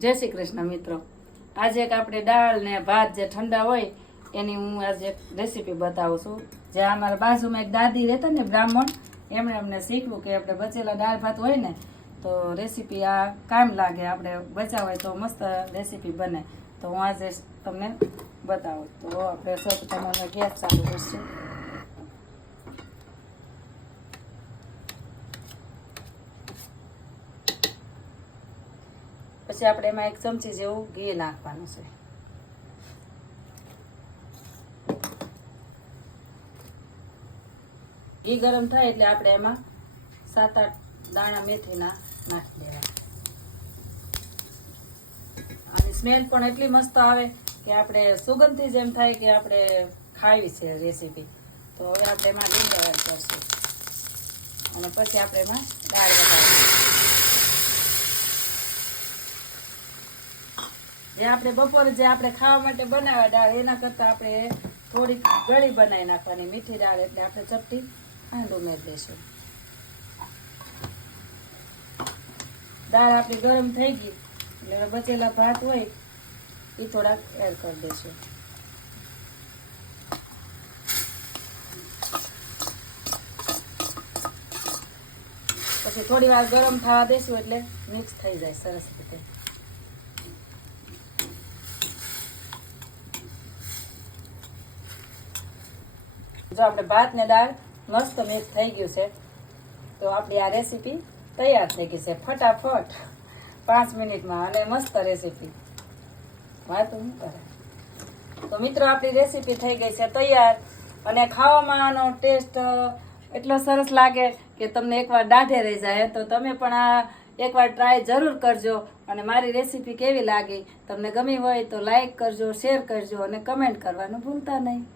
જય શ્રી કૃષ્ણ મિત્રો, આજે એક આપણે દાળ ને ભાત જે ઠંડા હોય એની હું આજે રેસીપી બતાવું છું. જે અમારા બાજુમાં એક દાદી રહેતા ને બ્રાહ્મણ, એમણે અમને શીખવું કે આપણે બચેલા દાળ ભાત હોય ને તો રેસીપી આ કામ લાગે, આપણે બચ્યા હોય તો મસ્ત રેસીપી બને. તો હું આજે તમને બતાવું. તો આપણે સૌપ્રથમ ગેસ ચાલુ કરીશું. પછી આપણે એમાં એક ચમચી જેવું ઘી નાખવાનું છે. ઘી ગરમ થાય એટલે આપણે એમાં 7-8 દાણા મેથીના નાખી દેવા. અને સ્મેલ પણ એટલી મસ્ત આવે કે આપણે સુગંધથી જેમ થાય કે આપણે ખાવી છે રેસીપી. તો હવે આપણે એમાં લીંબુ એડ કરશું અને પછી આપણે એમાં દાળ વઘારીશું. જે આપણે બપોરે જે આપણે ખાવા માટે બનાવ્યા દાળ એના કરતાં આપણે થોડીક ગળી બનાવી નાખવાની મીઠી દાળ, એટલે આપણે ચપટી ખાંડ ઉમેરી દઈશું. દાળ આપણી ગરમ થઈ ગઈ એટલે બચેલા ભાત હોય એ થોડાક એડ કરી દઈશું. પછી થોડી વાર ગરમ થવા દઈશું એટલે મિક્સ થઈ જાય સરસ રીતે. જો આપણે ભાત ને દાળ મસ્ત મિક્સ થઈ ગયું છે તો આપણી આ રેસીપી તૈયાર થઈ ગઈ છે ફટાફટ 5 મિનિટમાં, અને મસ્ત રેસીપી. વાત શું કરે. તો મિત્રો આપણી રેસીપી થઈ ગઈ છે તૈયાર, અને ખાવામાં આનો ટેસ્ટ એટલો સરસ લાગે કે તમને એકવાર દાઢે રહી જાય. તો તમે પણ આ એકવાર ટ્રાય જરૂર કરજો. અને મારી રેસીપી કેવી લાગી, તમને ગમી હોય તો લાઈક કરજો, શેર કરજો અને કમેન્ટ કરવાનું ભૂલતા નહીં.